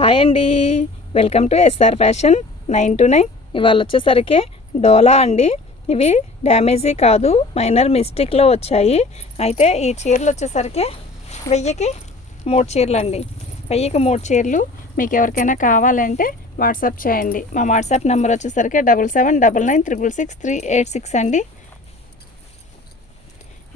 Hi అండి. Welcome to S R fashion nine to nine. ఇవాళ వచ్చేసరికి డోలా అండి. ఇవి డ్యామేజీ కాదు మైనర్ మిస్టేక్లో వచ్చాయి. అయితే ఈ చీరలు వచ్చేసరికి వెయ్యికి మూడు చీరలు అండి. వెయ్యికి మూడు చీరలు. మీకు ఎవరికైనా కావాలంటే వాట్సాప్ చేయండి. మా వాట్సాప్ నెంబర్ వచ్చేసరికి double seven double nine triple six three eight six అండి.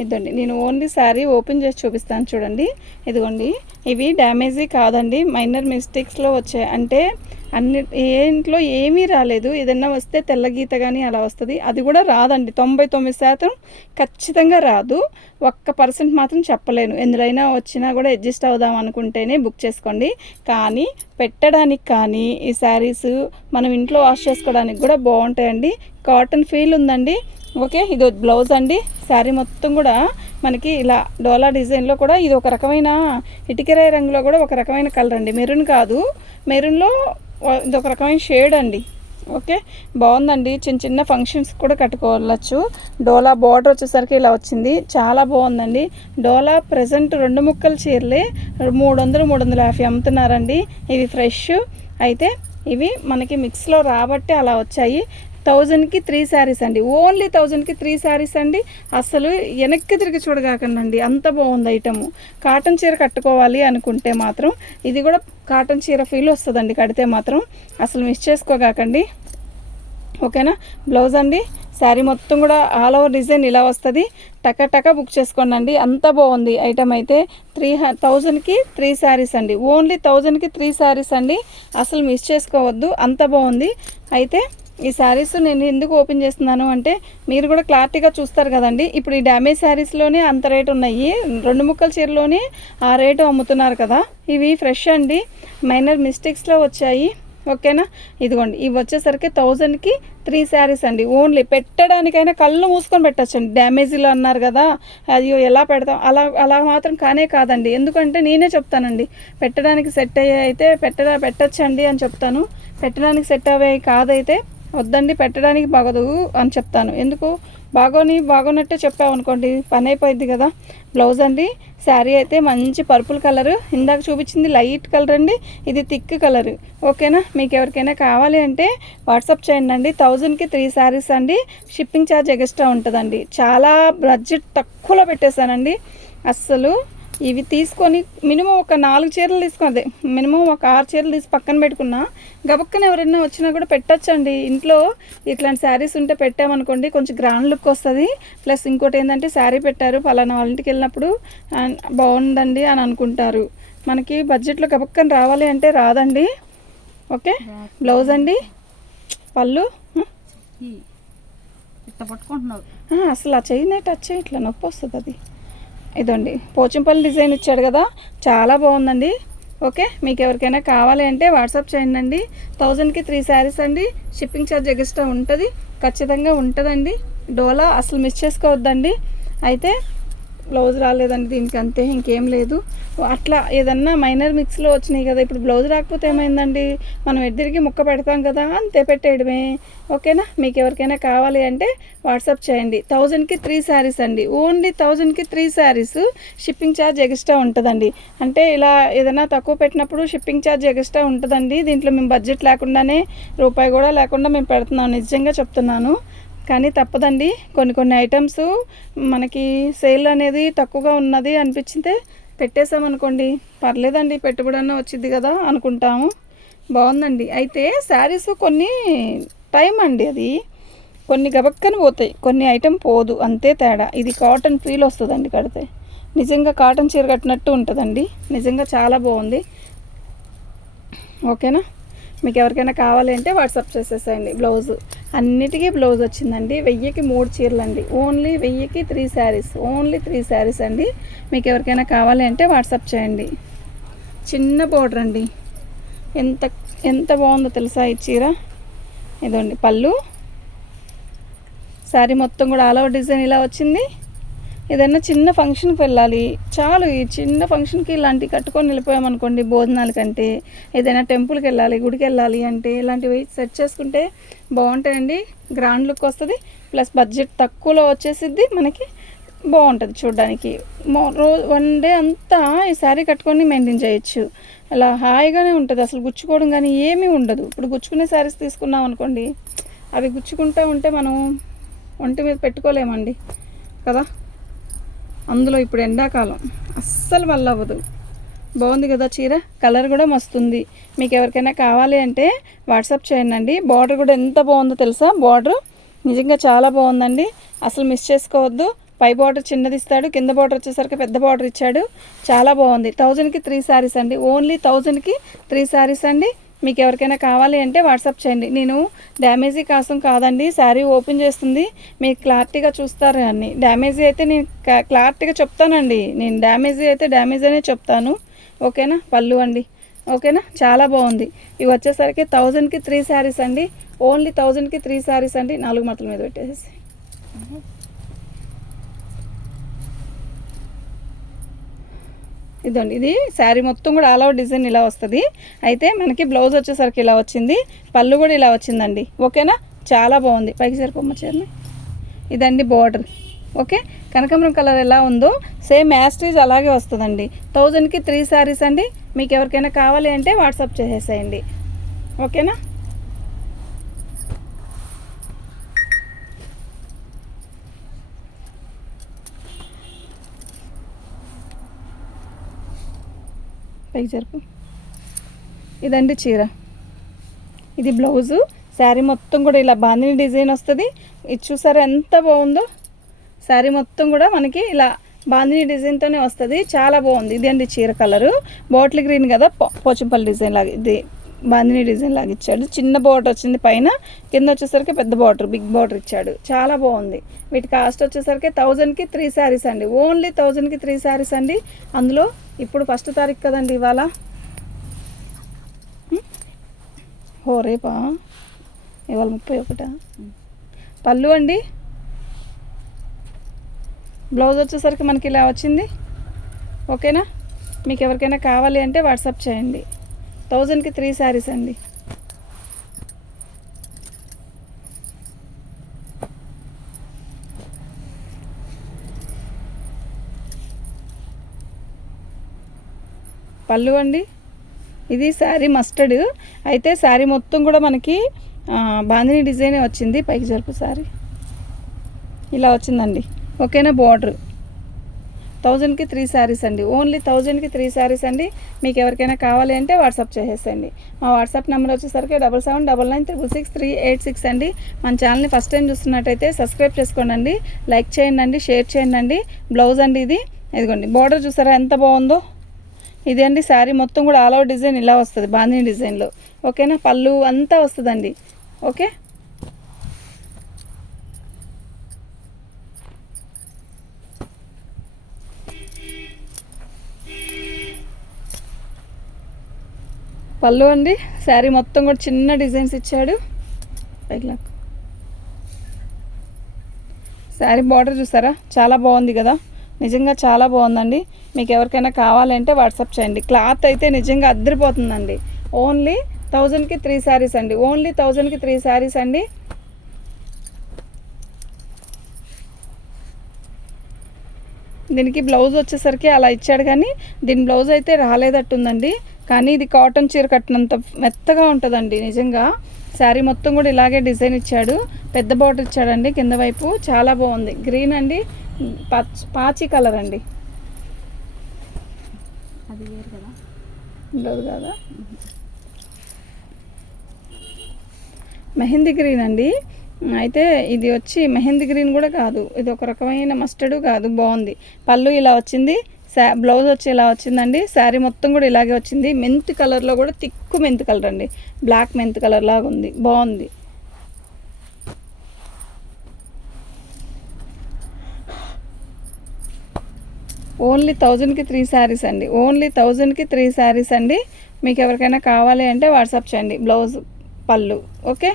ఇదండి. నేను ఓన్లీ శారీ ఓపెన్ చేసి చూపిస్తాను చూడండి. ఇదిగోండి. ఇవి డ్యామేజీ కాదండి. మైనర్ మిస్టేక్స్లో వచ్చాయి. అంటే అన్ని ఏ ఇంట్లో ఏమీ రాలేదు. ఏదన్నా వస్తే తెల్ల గీత కానీ అలా వస్తుంది. అది కూడా రాదండి. తొంభై తొమ్మిది శాతం ఖచ్చితంగా రాదు. ఒక్క పర్సెంట్ మాత్రం చెప్పలేను. ఎందులైనా వచ్చినా కూడా అడ్జస్ట్ అవుదాం అనుకుంటేనే బుక్ చేసుకోండి. కానీ పెట్టడానికి కానీ ఈ శారీస్ మనం ఇంట్లో వాష్ చేసుకోవడానికి కూడా బాగుంటాయండి. కాటన్ ఫీల్ ఉందండి. ఓకే ఇది బ్లౌజ్ అండి. శారీ మొత్తం కూడా మనకి ఇలా డోలా డిజైన్లో కూడా ఇది ఒక రకమైన ఇటుకరాయి రంగులో కూడా ఒక రకమైన కలర్ అండి. మెరూన్ కాదు. మెరూన్లో ఇది ఒక రకమైన షేడ్ అండి. ఓకే? బాగుందండి. చిన్న చిన్న ఫంక్షన్స్ కూడా కట్టుకోవచ్చు. డోలా బార్డర్ వచ్చేసరికి ఇలా వచ్చింది. చాలా బాగుందండి. డోలా ప్రజెంట్ రెండు ముక్కల చీరలే. మూడు వందలు మూడు వందల యాభై అమ్ముతున్నారండి. ఇవి ఫ్రెష్ అయితే ఇవి మనకి మిక్స్లో రాబట్టి అలా వచ్చాయి. థౌజండ్కి త్రీ శారీస్ అండి. ఓన్లీ థౌజండ్కి త్రీ శారీస్ అండి. అసలు వెనక్కి తిరిగి చూడగాకండి అంత బాగుంది ఐటము. కాటన్ చీర కట్టుకోవాలి అనుకుంటే మాత్రం ఇది కూడా కాటన్ చీర ఫీల్ వస్తుందండి కడితే మాత్రం. అసలు మిస్ చేసుకోగాకండి. ఓకేనా? బ్లౌజ్ అండి. శారీ మొత్తం కూడా ఆల్ ఓవర్ డిజైన్ ఇలా వస్తుంది. టక టక బుక్ చేసుకోండి అండి అంత బాగుంది ఐటమ్ అయితే. త్రీ థౌజండ్కి త్రీ శారీస్ అండి. ఓన్లీ థౌజండ్కి త్రీ శారీస్ అండి. అసలు మిస్ చేసుకోవద్దు. అంత బాగుంది. అయితే ఈ శారీస్ నేను ఎందుకు ఓపెన్ చేస్తున్నాను అంటే మీరు కూడా క్లారిటీగా చూస్తారు కదండి. ఇప్పుడు ఈ డ్యామేజ్ శారీస్లోనే అంత రేట్ ఉన్నాయి. రెండు ముక్కల చీరలోనే ఆ రేటు అమ్ముతున్నారు కదా. ఇవి ఫ్రెష్ అండి. మైనర్ మిస్టేక్స్లో వచ్చాయి. ఓకేనా ఇదిగోండి. ఇవి వచ్చేసరికి థౌజండ్కి త్రీ శారీస్ అండి. ఓన్లీ పెట్టడానికైనా కళ్ళు మూసుకొని పెట్టచ్చండి. డ్యామేజీలో అన్నారు కదా. అయ్యో ఎలా పెడతాం? అలా అలా మాత్రం కానే కాదండి. ఎందుకంటే నేనే చెప్తానండి. పెట్టడానికి సెట్ అయ్యే అయితే పెట్టడా పెట్టచ్చండి అని చెప్తాను. పెట్టడానికి సెట్ అయ్యే కాదైతే వద్దండి పెట్టడానికి బాగోదు అని చెప్తాను. ఎందుకు? బాగోని బాగోనట్టే చెప్పామనుకోండి పని అయిపోయింది కదా. బ్లౌజ్ అండి శారీ అయితే మంచి పర్పుల్ కలర్. ఇందాక చూపించింది లైట్ కలర్ అండి ఇది థిక్ కలర్. ఓకేనా? మీకు ఎవరికైనా కావాలి అంటే వాట్సాప్ చేయండి అండి. థౌజండ్కి త్రీ శారీస్ అండి షిప్పింగ్ ఛార్జ్ ఎక్స్ట్రా ఉంటుందండి. చాలా బడ్జెట్ తక్కువలో పెట్టేశానండి. అస్సలు ఇవి తీసుకొని మినిమం ఒక నాలుగు చీరలు తీసుకున్నది మినిమం ఒక ఆరు చీరలు తీసి పక్కన పెట్టుకున్నా గబక్కన ఎవరైనా వచ్చినా కూడా పెట్టచ్చండి. ఇంట్లో ఇట్లాంటి శారీస్ ఉంటే పెట్టామనుకోండి కొంచెం గ్రాండ్ లుక్ వస్తుంది. ప్లస్ ఇంకోటి ఏంటంటే శారీ పెట్టారు పలానా వాళ్ళ ఇంటికి వెళ్ళినప్పుడు బాగుందండి అని అనుకుంటారు. మనకి బడ్జెట్లో గబక్కన రావాలి అంటే రాదండి. ఓకే? బ్లౌజ్ అండి? పళ్ళు? అసలు ఆ చెయ్యి టచ్ ఇట్లా నొప్పి వస్తుంది అది. ఇదండి. పోచంపల్లి డిజైన్ ఇచ్చాడు కదా. చాలా బాగుందండి. ఓకే మీకు ఎవరికైనా కావాలి అంటే వాట్సాప్ చేయండి అండి థౌజండ్కి త్రీ శారీస్ అండి. షిప్పింగ్ ఛార్జ్ ఎక్స్ట్రా ఉంటుంది. ఖచ్చితంగా ఉంటుందండి. డోలా అసలు మిస్ చేసుకోవద్దండి. అయితే బ్లౌజ్ రాలేదండి దీనికి అంతే ఇంకేం లేదు. అట్లా ఏదన్నా మైనర్ మిక్స్లో వచ్చినాయి కదా ఇప్పుడు బ్లౌజ్ రాకపోతే ఏమైందండి? మనం ఇద్దరికి ముక్క పెడతాం కదా అంతే పెట్టేయడమే. ఓకేనా? మీకు ఎవరికైనా కావాలి అంటే వాట్సాప్ చేయండి. థౌజండ్కి త్రీ శారీస్ అండి. ఓన్లీ థౌజండ్కి three saris shipping charge extra ఉంటుందండి. అంటే ఇలా ఏదైనా తక్కువ పెట్టినప్పుడు షిప్పింగ్ ఛార్జ్ ఎక్స్ట్రా ఉంటుందండి. దీంట్లో మేము బడ్జెట్ లేకుండానే రూపాయి కూడా లేకుండా మేము పెడుతున్నాం. నిజంగా చెప్తున్నాను. కానీ తప్పదండి. కొన్ని కొన్ని ఐటమ్స్ మనకి సేల్ అనేది తక్కువగా ఉన్నది అనిపించితే పెట్టేసామనుకోండి పర్లేదండి పెట్టుబడన్నా వచ్చింది కదా అనుకుంటాము. బాగుందండి. అయితే శారీస్ కొన్ని టైం అండి అది. కొన్ని గబక్కని పోతాయి. కొన్ని ఐటెం పోదు. అంతే తేడా. ఇది కాటన్ ఫీల్ వస్తుందండి కడితే. నిజంగా కాటన్ చీర కట్టినట్టు ఉంటుందండి. నిజంగా చాలా బాగుంది. ఓకేనా? మీకు ఎవరికైనా కావాలి అంటే వాట్సాప్ చేసేసేయండి. బ్లౌజ్. అన్నిటికీ బ్లౌజ్ వచ్చిందండి. వెయ్యికి మూడు చీరలు అండి ఓన్లీ వెయ్యికి three saris. Only three saris అండి. మీకు ఎవరికైనా కావాలి అంటే వాట్సాప్ చేయండి. చిన్న బోర్డర్ అండి. ఎంత ఎంత బాగుందో తెలుసా ఈ చీర? ఇదండి పళ్ళు. శారీ మొత్తం కూడా ఆల్ ఓవర్ డిజైన్ ఇలా వచ్చింది. ఏదైనా చిన్న ఫంక్షన్కి వెళ్ళాలి. చాలు ఈ చిన్న ఫంక్షన్కి ఇలాంటివి కట్టుకొని వెళ్ళిపోయామనుకోండి భోజనాల కంటే ఏదైనా టెంపుల్కి వెళ్ళాలి గుడికి వెళ్ళాలి అంటే ఇలాంటివి సెట్ చేసుకుంటే బాగుంటాయండి. గ్రాండ్ లుక్ వస్తుంది. ప్లస్ బడ్జెట్ తక్కువలో వచ్చేసిద్ది మనకి బాగుంటుంది చూడడానికి. రోజు వన్ డే అంతా ఈ శారీ కట్టుకొని మెయింటైన్ చేయొచ్చు. అలా హాయిగానే ఉంటుంది. అసలు గుచ్చుకోవడం కానీ ఏమీ ఉండదు. ఇప్పుడు గుచ్చుకునే శారీస్ తీసుకున్నాం అనుకోండి అవి గుచ్చుకుంటూ ఉంటే మనం ఒంటి మీద పెట్టుకోలేమండి కదా? అందులో ఇప్పుడు ఎండాకాలం. అస్సలు వల్ల అవ్వదు. బాగుంది కదా చీర? కలర్ కూడా మస్తుంది. మీకు ఎవరికైనా కావాలి అంటే వాట్సాప్ చేయండి బార్డర్ కూడా ఎంత బాగుందో తెలుసా? బార్డర్ నిజంగా చాలా బాగుందండి. అసలు మిస్ చేసుకోవద్దు. పై బార్డర్ చిన్నది ఇస్తాడు. కింద బార్డర్ వచ్చేసరికి పెద్ద బార్డర్ ఇచ్చాడు. చాలా బాగుంది. థౌజండ్కి త్రీ శారీస్ అండి. ఓన్లీ థౌజండ్కి త్రీ శారీస్ అండి. మీకు ఎవరికైనా కావాలి అంటే వాట్సాప్ చేయండి. నేను డ్యామేజీ కోసం కాదండి శారీ ఓపెన్ చేస్తుంది. మీరు క్లారిటీగా చూస్తారు అన్ని. డ్యామేజీ అయితే నేను క్లారిటీగా చెప్తానండి. నేను డ్యామేజీ అయితే డ్యామేజ్ అనే చెప్తాను. ఓకేనా? పళ్ళు అండి. ఓకేనా? చాలా బాగుంది. ఇవి వచ్చేసరికి థౌజండ్కి త్రీ శారీస్ అండి. ఓన్లీ థౌజండ్కి త్రీ శారీస్ అండి. నాలుగు మతల మీద పెట్టేసి ఇదండి. ఇది శారీ మొత్తం కూడా ఆల్ అవుట్ డిజైన్ ఇలా వస్తుంది. అయితే మనకి బ్లౌజ్ వచ్చేసరికి ఇలా వచ్చింది. పళ్ళు కూడా ఇలా వచ్చిందండి. ఓకేనా? చాలా బాగుంది. పైకి సరిపోమ్మ చీరని. ఇదండి బార్డర్. ఓకే? కనకాంబరం కలర్ ఎలా ఉందో సేమ్ యాస్టీజ్ అలాగే వస్తుందండి. థౌజండ్కి త్రీ శారీస్ అండి. మీకు ఎవరికైనా కావాలి అంటే వాట్సాప్ చేసేసేయండి. ఓకేనా? పైకి జరుపు ఇదండి చీర. ఇది బ్లౌజు. శారీ మొత్తం కూడా ఇలా బాందిని డిజైన్ వస్తుంది. ఇది చూసారా ఎంత బాగుందో? శారీ మొత్తం కూడా మనకి ఇలా బాందిని డిజైన్తోనే వస్తుంది. చాలా బాగుంది. ఇది అండి చీర కలరు. బాటిల్ గ్రీన్ కదా? పో పోచంపల్లి డిజైన్ లాగా ఇది. బాందిని డిజైన్ లాగా ఇచ్చాడు. చిన్న బార్డర్ వచ్చింది పైన కింద వచ్చేసరికి పెద్ద బార్డర్ బిగ్ బార్డర్ ఇచ్చాడు. చాలా బాగుంది. వీటి కాస్ట్ వచ్చేసరికి థౌజండ్కి త్రీ శారీస్ అండి. ఓన్లీ థౌజండ్కి త్రీ శారీస్ అండి. అందులో ఇప్పుడు ఫస్ట్ తారీఖు కదండి ఇవాళ? ఓ రేపా? ఇవాళ ముప్పై ఒకటా? పళ్ళు అండి? బ్లౌజ్ వచ్చేసరికి మనకి ఇలా వచ్చింది. ఓకేనా? మీకు ఎవరికైనా కావాలి అంటే వాట్సాప్ చేయండి. థౌజండ్కి త్రీ శారీస్ అండి. పళ్ళు అండి. ఇది శారీ మస్టర్డ్. అయితే శారీ మొత్తం కూడా మనకి బాందిని డిజైనే వచ్చింది. పైకి జరుపు శారీ. ఇలా వచ్చిందండి. ఓకేనా? బార్డర్. థౌజండ్కి త్రీ శారీస్ అండి. ఓన్లీ థౌజండ్కి త్రీ శారీస్ అండి. మీకు ఎవరికైనా కావాలి అంటే వాట్సాప్ చేసేసండి మా వాట్సాప్ నెంబర్ వచ్చేసరికి double seven double nine triple six three eight six అండి. మన ఛానల్ని ఫస్ట్ టైం చూస్తున్నట్టయితే సబ్స్క్రైబ్ చేసుకోండి లైక్ చేయండి షేర్ చేయండి బ్లౌజ్ అండి ఇది. ఇదిగోండి. బార్డర్ చూసారా ఎంత బాగుందో? ఇది అండి శారీ మొత్తం కూడా ఆల్ అవుట్ డిజైన్ ఇలా వస్తుంది. బాందిని డిజైన్లో. ఓకేనా? పళ్ళు అంతా వస్తుందండి. ఓకే? పళ్ళు అండి. శారీ మొత్తం కూడా చిన్న డిజైన్స్ ఇచ్చాడు. పైకి శారీ బార్డర్ చూసారా? చాలా బాగుంది కదా. నిజంగా చాలా బాగుందండి. మీకు ఎవరికైనా కావాలంటే వాట్సాప్ చేయండి. క్లాత్ అయితే నిజంగా అద్దరిపోతుందండి. ఓన్లీ థౌజండ్కి త్రీ శారీస్ అండి. ఓన్లీ థౌజండ్కి త్రీ శారీస్ అండి. దీనికి బ్లౌజ్ వచ్చేసరికి అలా ఇచ్చాడు కానీ దీని బ్లౌజ్ అయితే రాలేదట్టుందండి. కానీ ఇది కాటన్ చీర కట్టినంత మెత్తగా ఉంటుందండి నిజంగా. శారీ మొత్తం కూడా ఇలాగే డిజైన్ ఇచ్చాడు. పెద్ద బార్డర్ ఇచ్చాడండి కింద వైపు. చాలా బాగుంది. గ్రీన్ అండి పచ్ పాచి కలర్ అండి. అది వేరు కదా? ఉండదు కదా? మెహందీ గ్రీన్ అండి. అయితే ఇది వచ్చి మెహందీ గ్రీన్ కూడా కాదు. ఇది ఒక రకమైన మస్టర్డ్ కాదు బాగుంది. పళ్ళు ఇలా వచ్చింది. శా బ్లౌజ్ వచ్చి ఇలా వచ్చిందండి. శారీ మొత్తం కూడా ఇలాగే వచ్చింది. మెంత్ కలర్లో కూడా తిక్కు మెంత్ కలర్ అండి. బ్లాక్ మెంత్ కలర్ లాగా ఉంది. బాగుంది. ఓన్లీ థౌజండ్కి త్రీ శారీస్ అండి. ఓన్లీ థౌజండ్కి త్రీ శారీస్ అండి. మీకు ఎవరికైనా కావాలి అంటే వాట్సాప్ చేయండి. బ్లౌజ్ పళ్ళు. ఓకే?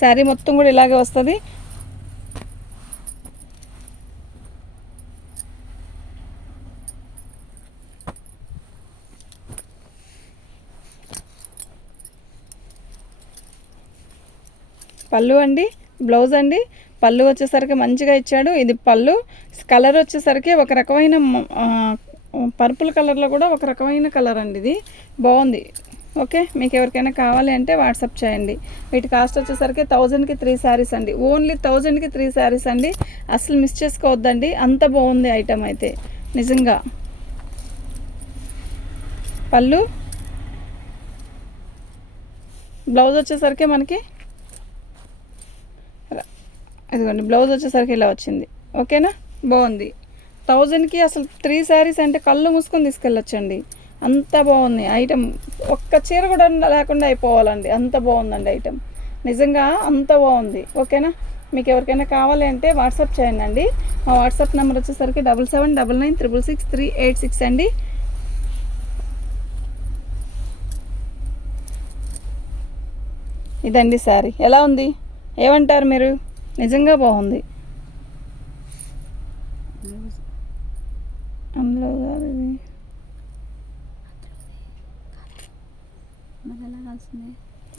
శారీ మొత్తం కూడా ఇలాగే వస్తుంది. పళ్ళు అండి బ్లౌజ్ అండి. పళ్ళు వచ్చేసరికి మంచిగా ఇచ్చాడు. ఇది పళ్ళు. కలర్ వచ్చేసరికి ఒక రకమైన పర్పుల్ కలర్లో కూడా ఒక రకమైన కలర్ అండి ఇది. బాగుంది. ఓకే? మీకు ఎవరికైనా కావాలి అంటే వాట్సాప్ చేయండి. వీటి కాస్ట్ వచ్చేసరికి థౌజండ్కి త్రీ శారీస్ అండి. ఓన్లీ థౌజండ్కి త్రీ శారీస్ అండి. అసలు మిస్ చేసుకోవద్దండి. అంత బాగుంది ఐటమ్ అయితే. నిజంగా. పళ్ళు. బ్లౌజ్ వచ్చేసరికి మనకి ఇదిగోండి బ్లౌజ్ వచ్చేసరికి ఇలా వచ్చింది. ఓకేనా? బాగుంది. థౌజండ్కి అసలు త్రీ శారీస్ అంటే కళ్ళు మూసుకొని తీసుకెళ్ళొచ్చండి. అంత బాగుంది. ఐటెం ఒక్క చీర కూడా లేకుండా అయిపోవాలండి. అంత బాగుందండి ఐటెం నిజంగా అంత బాగుంది. ఓకేనా? మీకు ఎవరికైనా కావాలి అంటే వాట్సాప్ చేయండి అండి. మా వాట్సాప్ నెంబర్ వచ్చేసరికి double seven double nine triple six three eight six అండి. ఇదండి శారీ. ఎలా ఉంది? ఏమంటారు మీరు? నిజంగా బాగుంది. అందులో కాదు ఇది. ఎలా కలిసింది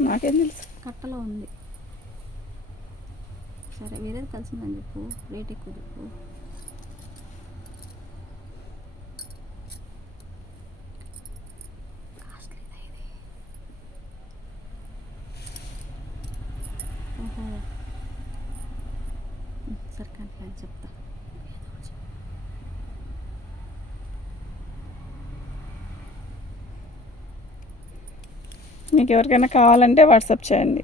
నాకేం తెలుసు. కట్టలో ఉంది. సరే వేరేది కలిసిందని చెప్పు. రేట్ ఎక్కువ చెప్పు కాస్ట్లీదా ఇది ఓహో ఉమ్, సరే కానీ చెప్తా. మీకు ఎవరికైనా కావాలంటే వాట్సాప్ చేయండి.